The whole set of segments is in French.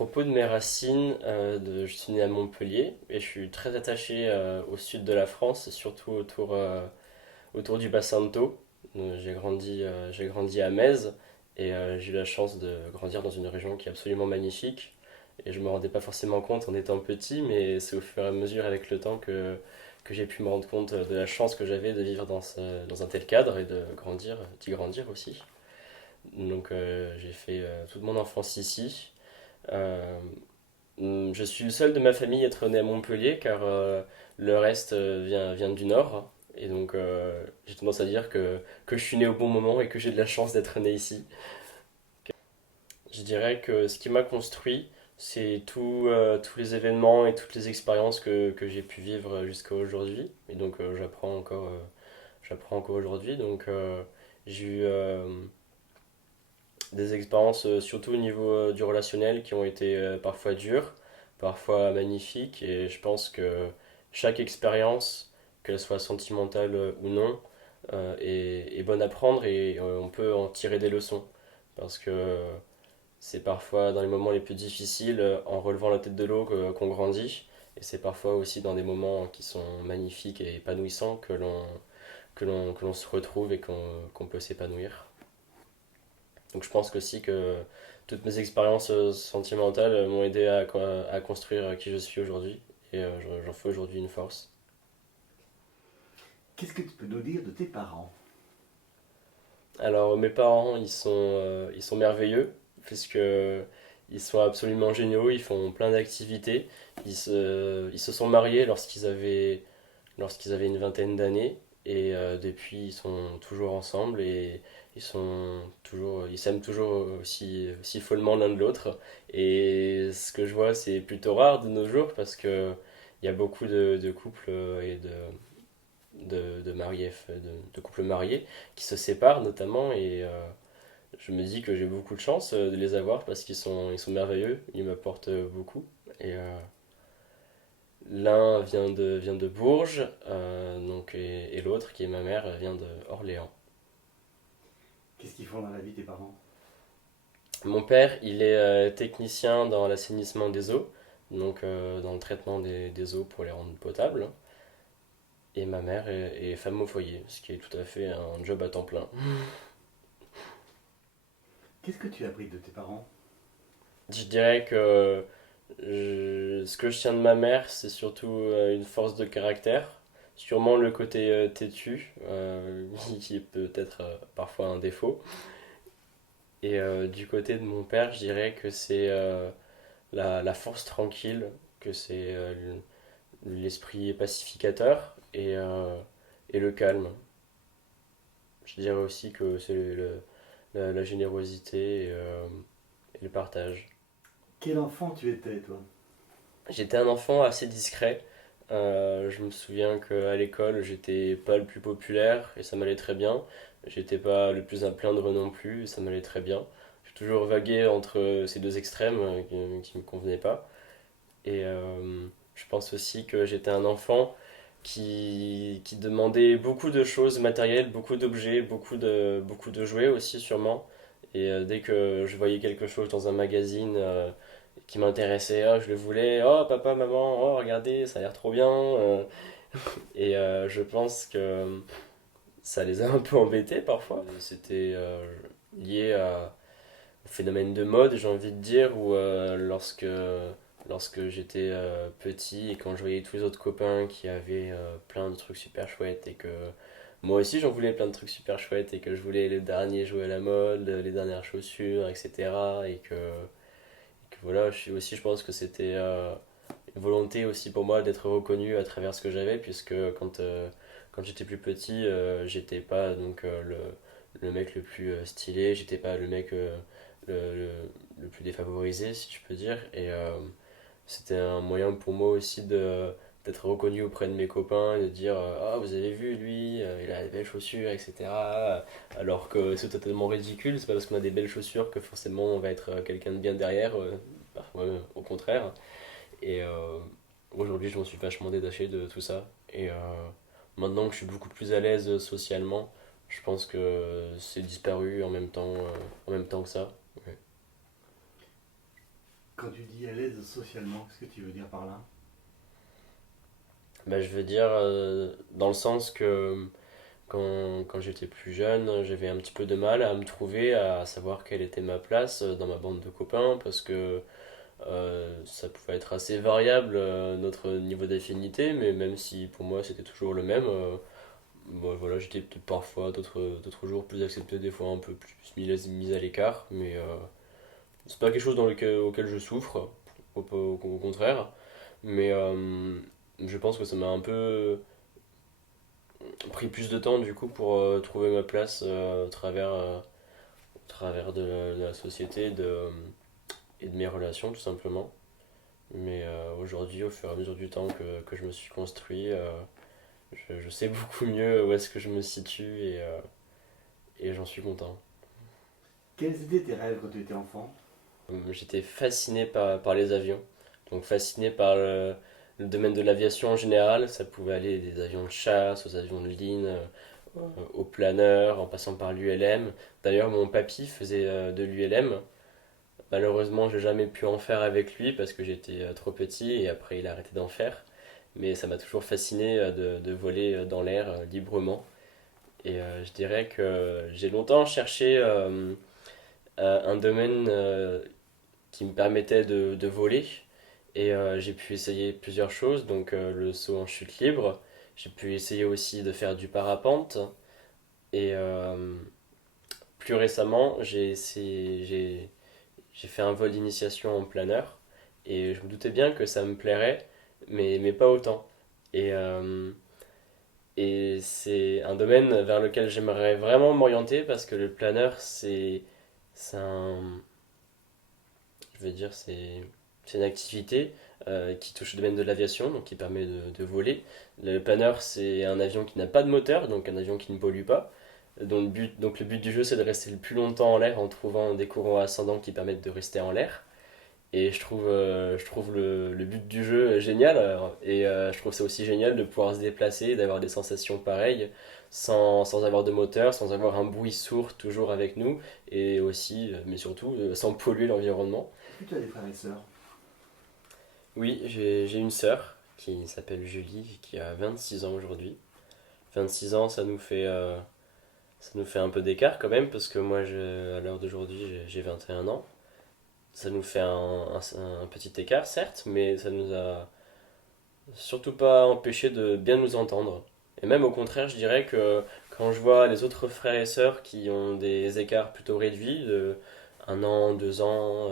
propos de mes racines, je suis né à Montpellier et je suis très attaché au sud de la France, surtout autour du bassin de Thau. J'ai grandi à Metz et j'ai eu la chance de grandir dans une région qui est absolument magnifique. Et je ne me rendais pas forcément compte en étant petit, mais c'est au fur et à mesure avec le temps que j'ai pu me rendre compte de la chance que j'avais de vivre dans un tel cadre et d'y grandir aussi. Donc j'ai fait toute mon enfance ici. Euh, je suis le seul de ma famille à être né à Montpellier car le reste vient du nord. Et donc j'ai tendance à dire que je suis né au bon moment et que j'ai de la chance d'être né ici. Je dirais que ce qui m'a construit, c'est tous les événements et toutes les expériences que j'ai pu vivre jusqu'à aujourd'hui. Et donc j'apprends encore aujourd'hui. Donc j'ai eu des expériences surtout au niveau du relationnel qui ont été parfois dures, parfois magnifiques. Et je pense que chaque expérience, qu'elle soit sentimentale ou non, est bonne à prendre et on peut en tirer des leçons. Parce que c'est parfois dans les moments les plus difficiles, en relevant la tête de l'eau, qu'on grandit. Et c'est parfois aussi dans des moments qui sont magnifiques et épanouissants que l'on se retrouve et qu'on peut s'épanouir. Donc je pense aussi que toutes mes expériences sentimentales m'ont aidé à construire qui je suis aujourd'hui. Et j'en fais aujourd'hui une force. Qu'est-ce que tu peux nous dire de tes parents? Alors mes parents, ils sont merveilleux, puisque ils sont absolument géniaux, ils font plein d'activités. Ils se sont mariés lorsqu'ils avaient une vingtaine d'années, et depuis ils sont toujours ensemble, et ils s'aiment toujours aussi follement l'un de l'autre. Et ce que je vois, c'est plutôt rare de nos jours, parce que il y a beaucoup de couples et de couples mariés qui se séparent notamment, et je me dis que j'ai beaucoup de chance de les avoir parce ils sont merveilleux, ils m'apportent beaucoup. Et l'un vient de Bourges, et l'autre, qui est ma mère, vient de Orléans. Qu'est-ce qu'ils font dans la vie, tes parents? Mon père, il est technicien dans l'assainissement des eaux, donc dans le traitement des eaux pour les rendre potables. Et ma mère est femme au foyer, ce qui est tout à fait un job à temps plein. Qu'est-ce que tu as appris de tes parents? Je dirais que ce que je tiens de ma mère, c'est surtout une force de caractère. Sûrement le côté têtu, qui est peut-être parfois un défaut. Et du côté de mon père, je dirais que c'est la force tranquille, que c'est l'esprit pacificateur et le calme. Je dirais aussi que c'est la générosité et le partage. Quel enfant tu étais, toi? J'étais un enfant assez discret. Je me souviens qu'à l'école, j'étais pas le plus populaire et ça m'allait très bien. J'étais pas le plus à plaindre non plus et ça m'allait très bien. J'ai toujours vagué entre ces deux extrêmes qui me convenaient pas. Et je pense aussi que j'étais un enfant qui demandait beaucoup de choses matérielles, beaucoup d'objets, beaucoup de jouets aussi sûrement. Et dès que je voyais quelque chose dans un magazine qui m'intéressait, oh, je le voulais, oh papa, maman, oh regardez, ça a l'air trop bien. Et je pense que ça les a un peu embêtés parfois. C'était lié au phénomène de mode, j'ai envie de dire, où lorsque j'étais petit et quand je voyais tous les autres copains qui avaient plein de trucs super chouettes et que moi aussi j'en voulais plein de trucs super chouettes et que je voulais les derniers jouets à la mode, les dernières chaussures, etc. Et que voilà, je pense que c'était une volonté aussi pour moi d'être reconnu à travers ce que j'avais, puisque quand j'étais plus petit, j'étais pas le mec le plus stylé, j'étais pas le mec le, le, le plus défavorisé, si je peux dire. Et c'était un moyen pour moi aussi d'être reconnu auprès de mes copains et de dire ah, vous avez vu lui, il a des belles chaussures, etc. Alors que c'est totalement ridicule, c'est pas parce qu'on a des belles chaussures que forcément on va être quelqu'un de bien derrière, parfois au contraire. Et aujourd'hui, je m'en suis vachement détaché de tout ça. Et maintenant que je suis beaucoup plus à l'aise socialement, je pense que c'est disparu en même temps que ça. Ouais. Quand tu dis à l'aise socialement, qu'est-ce que tu veux dire par là? Bah, je veux dire dans le sens que quand j'étais plus jeune, j'avais un petit peu de mal à me trouver, à savoir quelle était ma place dans ma bande de copains, parce que ça pouvait être assez variable notre niveau d'affinité, mais même si pour moi c'était toujours le même, bon, voilà, j'étais peut-être parfois d'autres jours plus accepté, des fois un peu plus mis à l'écart, mais c'est pas quelque chose auquel je souffre, au contraire, mais je pense que ça m'a un peu pris plus de temps du coup pour trouver ma place au travers de la société et de mes relations tout simplement. Mais aujourd'hui, au fur et à mesure du temps que je me suis construit, je sais beaucoup mieux où est-ce que je me situe et j'en suis content. Quels étaient tes rêves quand tu étais enfant? J'étais fasciné par les avions, donc fasciné par le domaine de l'aviation en général. Ça pouvait aller des avions de chasse aux avions de ligne, aux planeurs, en passant par l'ULM. D'ailleurs, mon papy faisait de l'ULM. Malheureusement, j'ai jamais pu en faire avec lui parce que j'étais trop petit et après il a arrêté d'en faire. Mais ça m'a toujours fasciné de voler dans l'air librement. Et je dirais que j'ai longtemps cherché un domaine qui me permettait de voler. Et j'ai pu essayer plusieurs choses, donc le saut en chute libre. J'ai pu essayer aussi de faire du parapente. Et plus récemment, j'ai fait un vol d'initiation en planeur. Et je me doutais bien que ça me plairait, mais pas autant. Et, et c'est un domaine vers lequel j'aimerais vraiment m'orienter parce que le planeur, c'est un, je veux dire, c'est une activité qui touche le domaine de l'aviation, donc qui permet de voler. Le planeur, c'est un avion qui n'a pas de moteur, donc un avion qui ne pollue pas. Donc le but du jeu, c'est de rester le plus longtemps en l'air en trouvant des courants ascendants qui permettent de rester en l'air. Et je trouve le but du jeu génial. Et je trouve ça aussi génial de pouvoir se déplacer, d'avoir des sensations pareilles, sans avoir de moteur, sans avoir un bruit sourd toujours avec nous. Et aussi, mais surtout, sans polluer l'environnement. Est-ce que tu as des frères et sœurs? Oui, j'ai une sœur qui s'appelle Julie, qui a 26 ans aujourd'hui. 26 ans, ça nous fait un peu d'écart quand même, parce que moi, à l'heure d'aujourd'hui, j'ai 21 ans. Ça nous fait un petit écart, certes, mais ça nous a surtout pas empêché de bien nous entendre. Et même au contraire, je dirais que quand je vois les autres frères et sœurs qui ont des écarts plutôt réduits, de 1 an, 2 ans,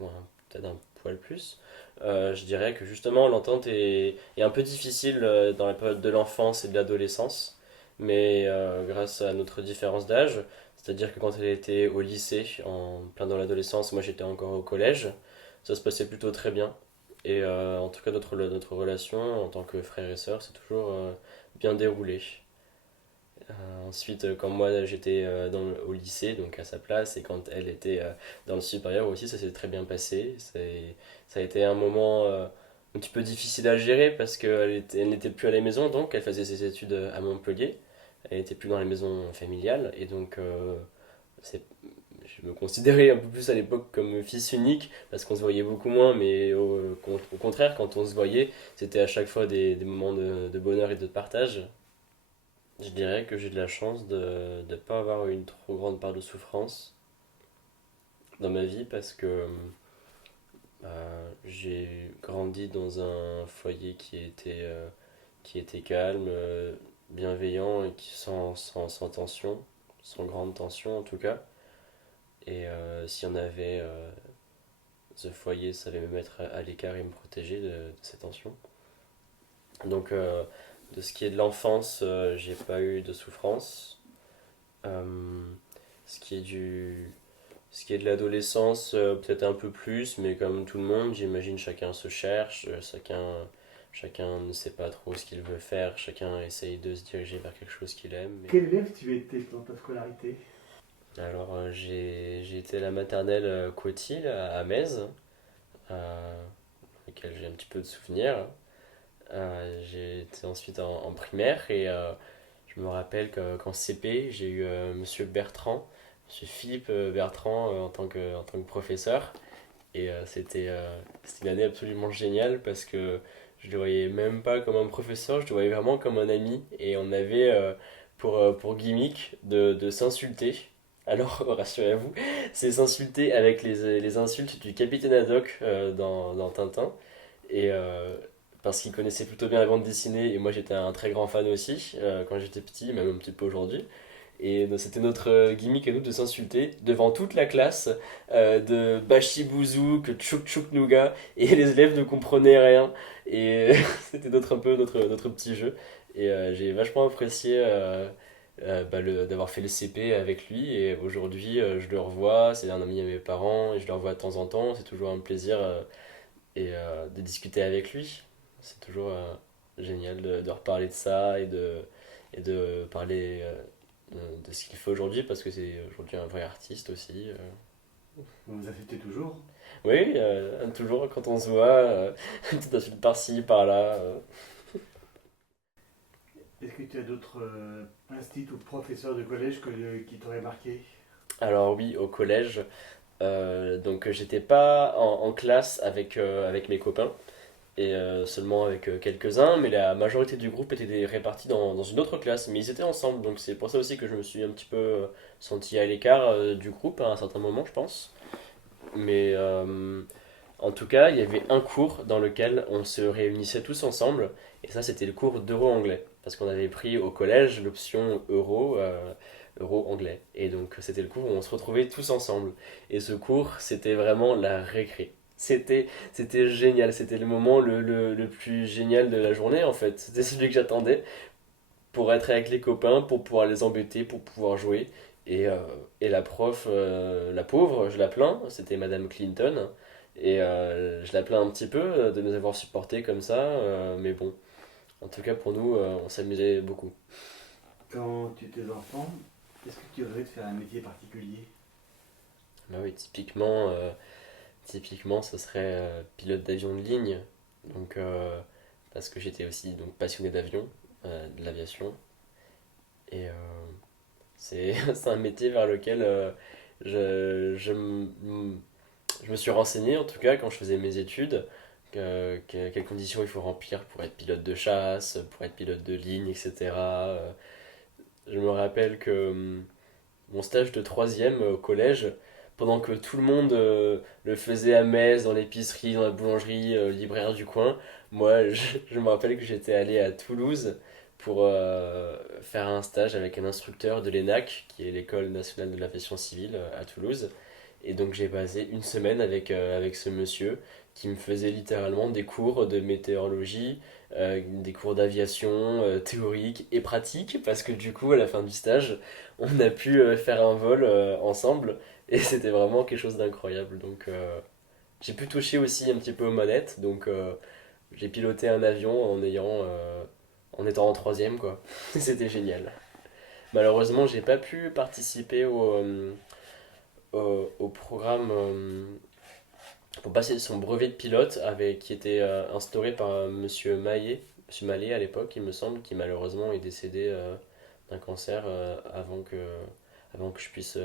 ou peut-être un poil plus, je dirais que justement l'entente est un peu difficile dans la période de l'enfance et de l'adolescence, mais grâce à notre différence d'âge, c'est-à-dire que quand elle était au lycée, en plein dans l'adolescence, moi j'étais encore au collège, ça se passait plutôt très bien. Et en tout cas, notre relation en tant que frère et sœur s'est toujours bien déroulée. Ensuite, quand moi j'étais au lycée, donc à sa place, et quand elle était dans le supérieur aussi, ça s'est très bien passé. Ça a été un moment un petit peu difficile à gérer parce elle n'était plus à la maison, donc elle faisait ses études à Montpellier. Elle n'était plus dans la maison familiale, et donc c'est je me considérais un peu plus à l'époque comme fils unique parce qu'on se voyait beaucoup moins, mais au contraire, quand on se voyait, c'était à chaque fois des moments de bonheur et de partage. Je dirais que j'ai de la chance de ne pas avoir une trop grande part de souffrance dans ma vie parce que j'ai grandi dans un foyer qui était calme, bienveillant et sans tension, sans grande tension en tout cas. Et s'il y en avait, ce foyer savait me mettre à l'écart et me protéger de ces tensions. Donc, de ce qui est de l'enfance, j'ai pas eu de souffrance. Euh, ce qui est ce qui est de l'adolescence, peut-être un peu plus, mais comme tout le monde, j'imagine chacun se cherche, chacun ne sait pas trop ce qu'il veut faire, chacun essaye de se diriger vers quelque chose qu'il aime. Quel élève tu étais dans ta scolarité? Alors, j'ai été à la maternelle Coty à Metz, laquelle j'ai un petit peu de souvenirs. J'ai été ensuite en primaire et je me rappelle qu'en CP, j'ai eu Monsieur Bertrand, Monsieur Philippe Bertrand en tant que professeur. Et c'était une année absolument géniale parce que je le voyais même pas comme un professeur, je le voyais vraiment comme un ami. Et on avait pour gimmick de s'insulter. Alors, rassurez-vous, c'est s'insulter avec les insultes du capitaine Haddock dans Tintin. Et parce qu'il connaissait plutôt bien la bande dessinée, et moi j'étais un très grand fan aussi quand j'étais petit, même un petit peu aujourd'hui. Et c'était notre gimmick à nous de s'insulter devant toute la classe, de Bashi Bouzou, Tchouk Tchouk Nougat, et les élèves ne comprenaient rien. Et c'était un peu notre petit jeu. Et j'ai vachement apprécié d'avoir fait le CP avec lui. Et aujourd'hui, je le revois, c'est un ami à mes parents, et je le revois de temps en temps. C'est toujours un plaisir de discuter avec lui. C'est toujours génial de reparler de ça et de parler de ce qu'il fait aujourd'hui parce que c'est aujourd'hui un vrai artiste aussi. Vous vous insultez toujours? Oui, toujours quand on se voit, tout à fait par-ci, par-là. Est-ce que tu as d'autres instituts ou professeurs de collège qui t'auraient marqué? Alors oui, au collège, donc j'étais pas en classe avec mes copains, et seulement avec quelques-uns, mais la majorité du groupe était répartie dans une autre classe, mais ils étaient ensemble, donc c'est pour ça aussi que je me suis un petit peu senti à l'écart du groupe à un certain moment, je pense. Mais en tout cas, il y avait un cours dans lequel on se réunissait tous ensemble, et ça c'était le cours d'euro-anglais, parce qu'on avait pris au collège l'option euro-anglais, et donc c'était le cours où on se retrouvait tous ensemble. Et ce cours, c'était vraiment la récré. C'était génial, c'était le moment le plus génial de la journée en fait. C'était celui que j'attendais pour être avec les copains, pour pouvoir les embêter, pour pouvoir jouer. Et, euh, et la prof, la pauvre, je la plains, c'était Madame Clinton. Et je la plains un petit peu de nous avoir supportés comme ça, mais bon, en tout cas pour nous, on s'amusait beaucoup. Quand tu étais enfant, est-ce que tu rêvais de faire un métier particulier? Bah oui, typiquement, ce serait pilote d'avion de ligne, donc, parce que j'étais aussi donc, passionné d'avion, de l'aviation, et c'est un métier vers lequel je me suis renseigné, en tout cas, quand je faisais mes études, quelles conditions il faut remplir pour être pilote de chasse, pour être pilote de ligne, etc. Je me rappelle que mon stage de troisième au collège, pendant que tout le monde le faisait à Metz, dans l'épicerie, dans la boulangerie, libraire du coin, moi, je me rappelle que j'étais allé à Toulouse pour faire un stage avec un instructeur de l'ENAC, qui est l'École nationale de l'aviation civile à Toulouse. Et donc j'ai passé une semaine avec ce monsieur qui me faisait littéralement des cours de météorologie, des cours d'aviation théoriques et pratiques, parce que du coup, à la fin du stage, on a pu faire un vol ensemble, et c'était vraiment quelque chose d'incroyable. Donc j'ai pu toucher aussi un petit peu aux manettes, donc j'ai piloté un avion en étant en troisième, quoi. C'était génial. Malheureusement, j'ai pas pu participer au programme pour passer son brevet de pilote qui était instauré par Monsieur Maillet, Monsieur Mallet à l'époque, il me semble, qui malheureusement est décédé d'un cancer avant que je puisse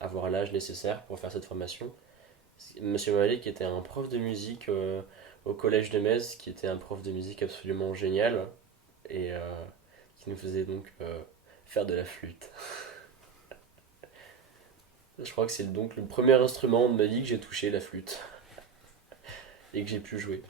avoir l'âge nécessaire pour faire cette formation. Monsieur Mallet qui était un prof de musique au collège de Metz, qui était un prof de musique absolument génial et qui nous faisait donc faire de la flûte. Je crois que c'est donc le premier instrument de ma vie que j'ai touché, la flûte, et que j'ai pu jouer.